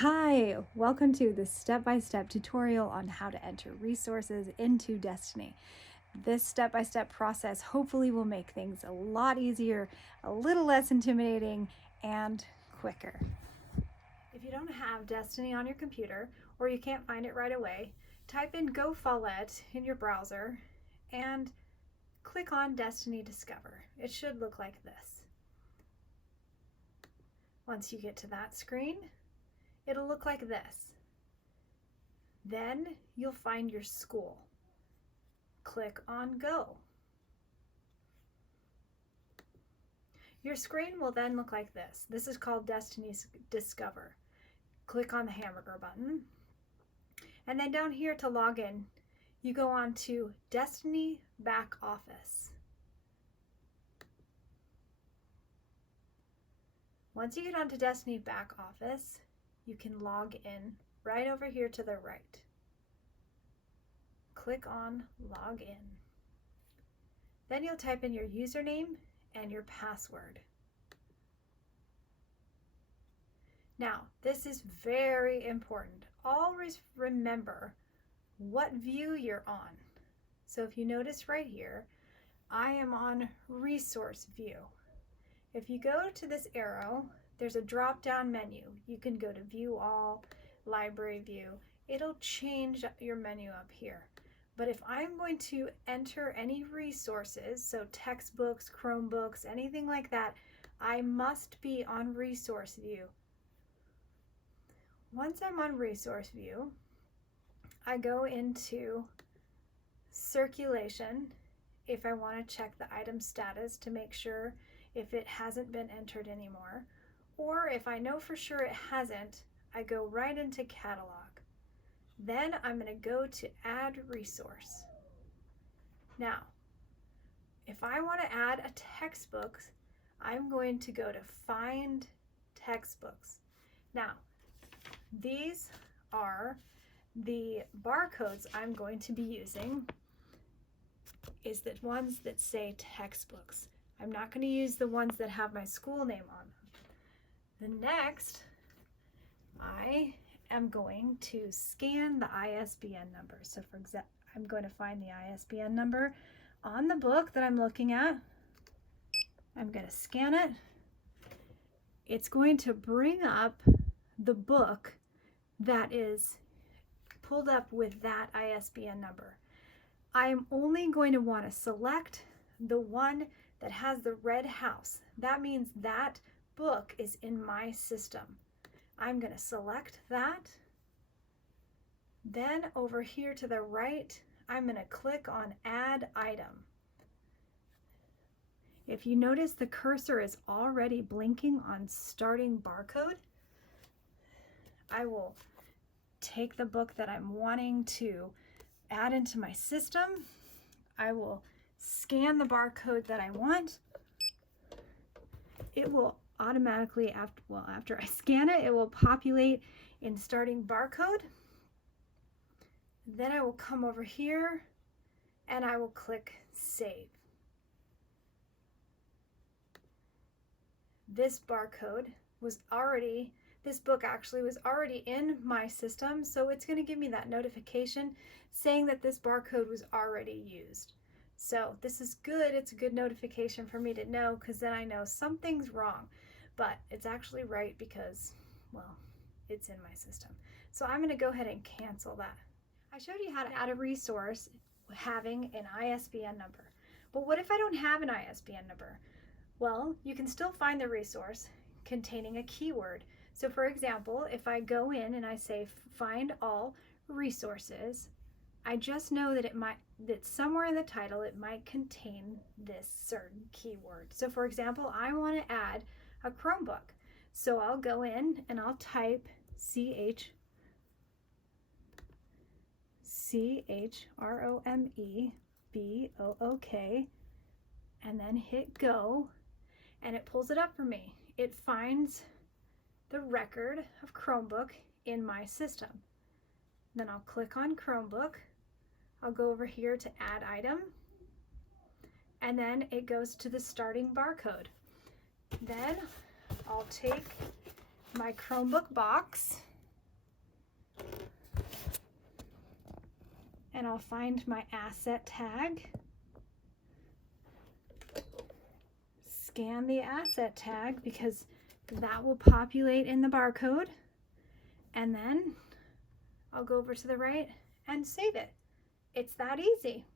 Hi, welcome to the step-by-step tutorial on how to enter resources into Destiny. This step-by-step process hopefully will make things a lot easier, a little less intimidating, and quicker. If you don't have Destiny on your computer or you can't find it right away, type in Go Follett in your browser and click on Destiny Discover. It should look like this. Once you get to that screen, it'll look like this. Then you'll find your school. Click on Go. Your screen will then look like this. This is called Destiny Discover. Click on the hamburger button. And then down here to log in, you go on to Destiny Back Office. Once you get onto Destiny Back Office, you can log in right over here to the right. Click on Log In. Then you'll type in your username and your password. Now, this is very important. Always remember what view you're on. So if you notice right here, I am on Resource View. If you go to this arrow, there's a drop-down menu. You can go to View All, Library View. It'll change your menu up here. But if I'm going to enter any resources, so textbooks, Chromebooks, anything like that, I must be on Resource View. Once I'm on Resource View, I go into Circulation if I want to check the item status to make sure if it hasn't been entered anymore. Or if I know for sure it hasn't, I go right into Catalog. Then I'm going to go to Add Resource. Now, if I want to add a textbook, I'm going to go to Find Textbooks. Now, these are the barcodes I'm going to be using is the ones that say textbooks. I'm not going to use the ones that have my school name on them. The next, I am going to scan the ISBN number. So for example, I'm going to find the ISBN number on the book that I'm looking at. I'm going to scan it. It's going to bring up the book that is pulled up with that ISBN number. I am only going to want to select the one that has the red house. That means that book is in my system. I'm going to select that. Then over here to the right, I'm going to click on Add Item. If you notice, the cursor is already blinking on starting barcode. I will take the book that I'm wanting to add into my system. I will scan the barcode that I want. It will automatically, after I scan it, it will populate in starting barcode. Then I will come over here and I will click Save. This barcode was already, this book actually was already in my system, so it's going to give me that notification saying that this barcode was already used. So this is good. It's a good notification for me to know, because then I know something's wrong, but it's actually right because, well, it's in my system. So I'm going to go ahead and cancel that. I showed you how to add a resource having an ISBN number. But what if I don't have an ISBN number? Well, you can still find the resource containing a keyword. So for example, if I go in and I say find all resources, I just know that that somewhere in the title it might contain this certain keyword. So for example, I want to add a Chromebook. So I'll go in and I'll type CHROME, BOOK, and then hit go, and it pulls it up for me. It finds the record of Chromebook in my system. Then I'll click on Chromebook. I'll go over here to Add Item, and then it goes to the starting barcode. Then I'll take my Chromebook box and I'll find my asset tag, scan the asset tag because that will populate in the barcode, and then I'll go over to the right and save it. It's that easy.